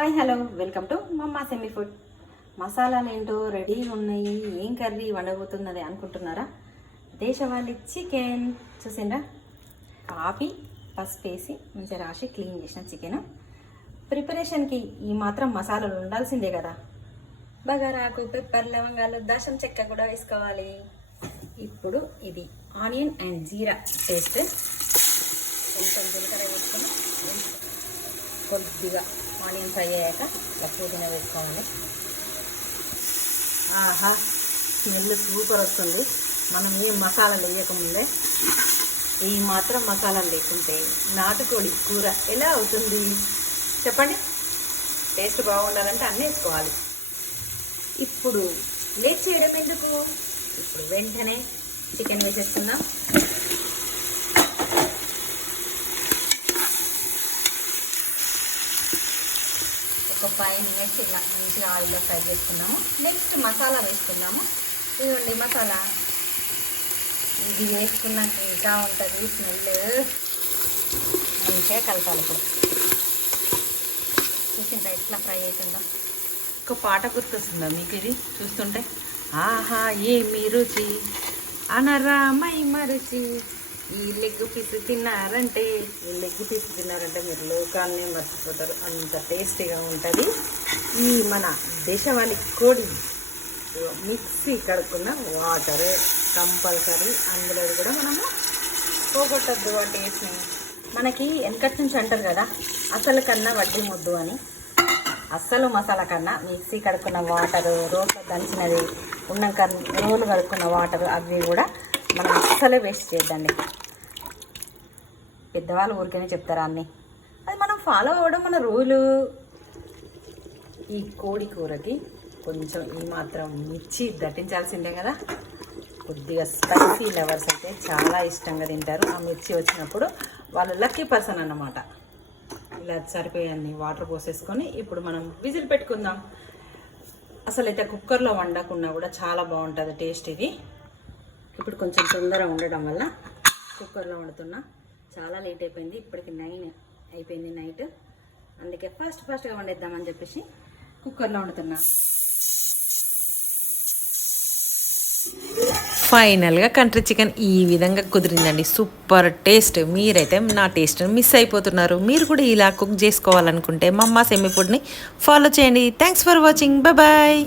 Hi hello welcome to మమ్మా semi food. మసాలాలు ఏంటో రెడీగా ఉన్నాయి, ఏం కర్రీ వండబోతున్నది అనుకుంటున్నారా? దేశవాళీ చికెన్ చూసిండ్రా? కాపీ పసుపు వేసి మంచిగా రాసి క్లీన్ చేసిన చికెన్. ప్రిపరేషన్కి ఈ మాత్రం మసాలాలు ఉండాల్సిందే కదా. బగారాకు, పెప్పర్, లవంగాలు, దాల్చిన చెక్క కూడా వేసుకోవాలి. ఇప్పుడు ఇది ఆనియన్ అండ్ జీరా పేస్ట్, కొంచెం జీలకర్ర వేసుకొని కొద్దిగా ఆనియన్ ఫ్రై అయ్యాక ఇలా పుదీనా వేసుకోవాలి. ఆహా, స్మెల్ సూపర్ వస్తుంది. మనం ఏం మసాలాలు వేయకముందే ఈ మాత్రం మసాలాలు లేకుంటే నాటుకోడి కూర ఎలా అవుతుంది చెప్పండి? టేస్ట్ బాగుండాలంటే అన్నీ వేసుకోవాలి. ఇప్పుడు లేట్ చేయడం ఎందుకు, ఇప్పుడు వెంటనే చికెన్ వేసేస్తున్నాం. ఒక 5 minutes ఇలా మంచిగా ఆయిల్లో ఫ్రై చేసుకున్నాము. నెక్స్ట్ మసాలా వేసుకున్నాము. ఇదిగోండి మసాలా, ఇది వేసుకున్నాక ఇంకా ఉంటుంది స్మెల్. మంచిగా కలపాలి. ఇప్పుడు చూసిందా ఎట్లా ఫ్రై అవుతుందో? ఒక పాట గుర్తొస్తుందా మీకు ఇది చూస్తుంటే? ఆహా ఏమి రుచి అనరామై మరుచి, ఈ లెగ్ పీస్ తిన్నారంటే మీరు లోకాన్ని మర్చిపోతారు, అంత టేస్టీగా ఉంటుంది. ఈ మన దేశవాళీ కోడి మిక్సీ కడుక్కున్న వాటర్ కంపల్సరీ, అందులో కూడా మనము పోగొట్టద్దు ఆ టేస్ట్ని. మనకి వెనకటి నుంచి అంటారు కదా, అసలు కన్నా వడ్డీ ముద్దు అని. అస్సలు మసాలా కన్నా మిక్సీ కడుక్కున్న వాటరు, రోట్లో దంచినది ఉన్నాక రోలు కడుక్కున్న వాటరు అవి కూడా మనం అస్సలే వేస్ట్ చేయొద్దండి. పెద్దవాళ్ళు ఊరికనే చెప్తారా అన్నీ, అది మనం ఫాలో అవ్వడం మన రూలు. ఈ కోడి కూరకి కొంచెం ఈ మాత్రం మిర్చి దట్టించాల్సిందే కదా. కొద్దిగా స్పైసీ లవర్స్ అయితే చాలా ఇష్టంగా తింటారు. ఆ మిర్చి వచ్చినప్పుడు వాళ్ళు లక్కీ పర్సన్ అన్నమాట. ఇలా సరిపోయాన్ని వాటర్ పోసేసుకొని ఇప్పుడు మనం విజిల్ పెట్టుకుందాం. అసలు అయితే కుక్కర్లో వండకుండా కూడా చాలా బాగుంటుంది టేస్ట్ ఇది. ఇప్పుడు కొంచెం తొందరగా ఉండడం వల్ల కుక్కర్లో వండుతున్నా. చాలా లేట్ అయిపోయింది, ఇప్పటికి 9 అయిపోయింది నైట్. అందుకే ఫాస్ట్గా వండేద్దామని చెప్పేసి కుక్కర్లో వండుతున్నా. ఫైనల్గా కంట్రీ చికెన్ ఈ విధంగా కుదిరిందండి. Super taste. మీరైతే నా టేస్ట్ మిస్ అయిపోతున్నారు. మీరు కూడా ఇలా కుక్ చేసుకోవాలనుకుంటే మమ్మా సెమీ ఫుడ్ని ఫాలో చేయండి. Thanks for watching. బాయ్.